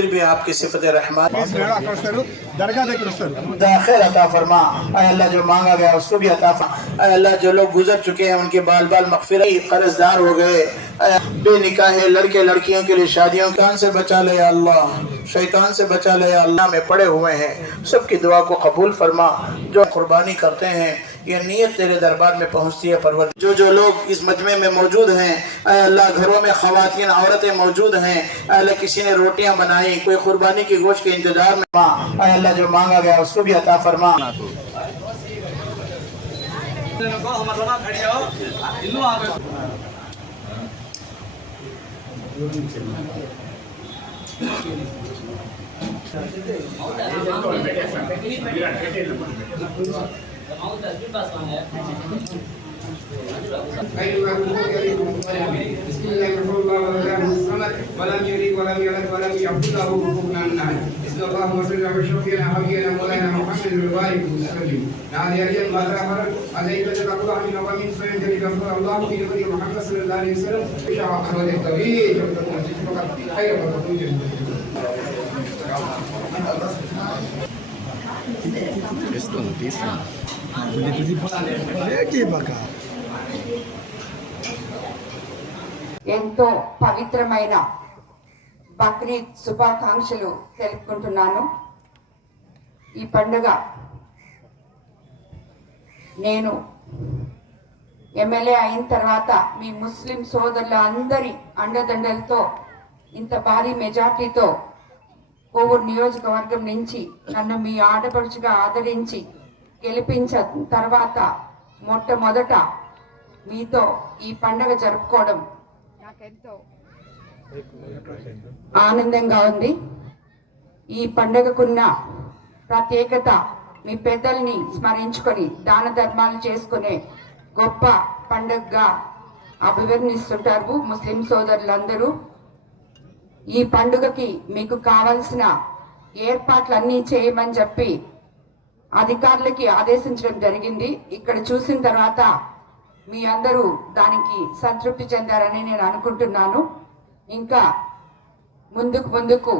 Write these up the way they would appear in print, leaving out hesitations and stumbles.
फिर भी आपकी सिफत रहमान खैर अता फरमा। अल्लाह जो मांगा गया उसको भी अता फरमा। अल्लाह जो लोग गुजर चुके हैं उनके बाल बाल मगफिरत कर्जदार हो गए, बेनिकाह लड़के लड़कियों के लिए शादियों कान से बचा ले अल्लाह, शैतान से बचा ले अल्लाह में पड़े हुए हैं, सबकी दुआ को कबूल फरमा। जो कुर्बानी करते हैं ये नीयत तेरे दरबार में पहुंचती है परवर। जो लोग इस मजमे में मौजूद हैं अल्लाह, घरों में खवातीन औरतें मौजूद हैं अल्लाह, किसी ने रोटियां बनाई, कोई कुर्बानी की गोश्त के इंतजार में, अल्लाह जो मांगा गया उसको भी अता फरमा। ఎంతో పవిత్రమైన బక్రీద్ శుభాకాంక్షలు తెలుపుకుంటున్నాను. ఈ పండుగ నేను ఎమ్మెల్యే అయిన తర్వాత మీ ముస్లిం సోదరుల అందరి అండదండలతో ఇంత భారీ మెజార్టీతో కోవూరు నియోజకవర్గం నుంచి నన్ను మీ ఆడపడుచుగా ఆదరించి గెలిపించిన తర్వాత మొట్టమొదట మీతో ఈ పండుగ జరుపుకోవడం నాకెంతో ఆనందంగా ఉంది. ఈ పండుగకున్న ప్రత్యేకత మీ పెద్దల్ని స్మరించుకొని దాన ధర్మాలు చేసుకునే గొప్ప పండుగగా అభివర్ణిస్తుంటారు ముస్లిం సోదరులందరూ. ఈ పండుగకి మీకు కావలసిన ఏర్పాట్లన్నీ చేయమని చెప్పి అధికారులకి ఆదేశించడం జరిగింది. ఇక్కడ చూసిన తర్వాత మీ అందరూ దానికి సంతృప్తి చెందారని నేను అనుకుంటున్నాను. ఇంకా ముందుకు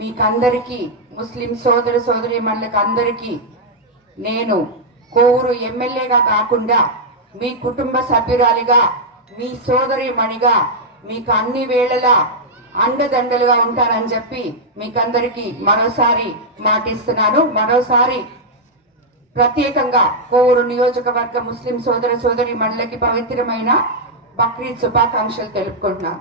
మీకందరికీ ముస్లిం సోదర సోదరీమణులకు అందరికీ నేను కోవూరు ఎమ్మెల్యేగా కాకుండా మీ కుటుంబ సభ్యురాలిగా, మీ సోదరీమణిగా మీకు అన్ని వేళలా అండదండలుగా ఉంటానని చెప్పి మీకందరికీ మరోసారి మాటిస్తున్నాను. మరోసారి ప్రత్యేకంగా కోవూరు నియోజకవర్గ ముస్లిం సోదర సోదరీమణులకి పవిత్రమైన బక్రీద్ శుభాకాంక్షలు తెలుపుకుంటున్నాను.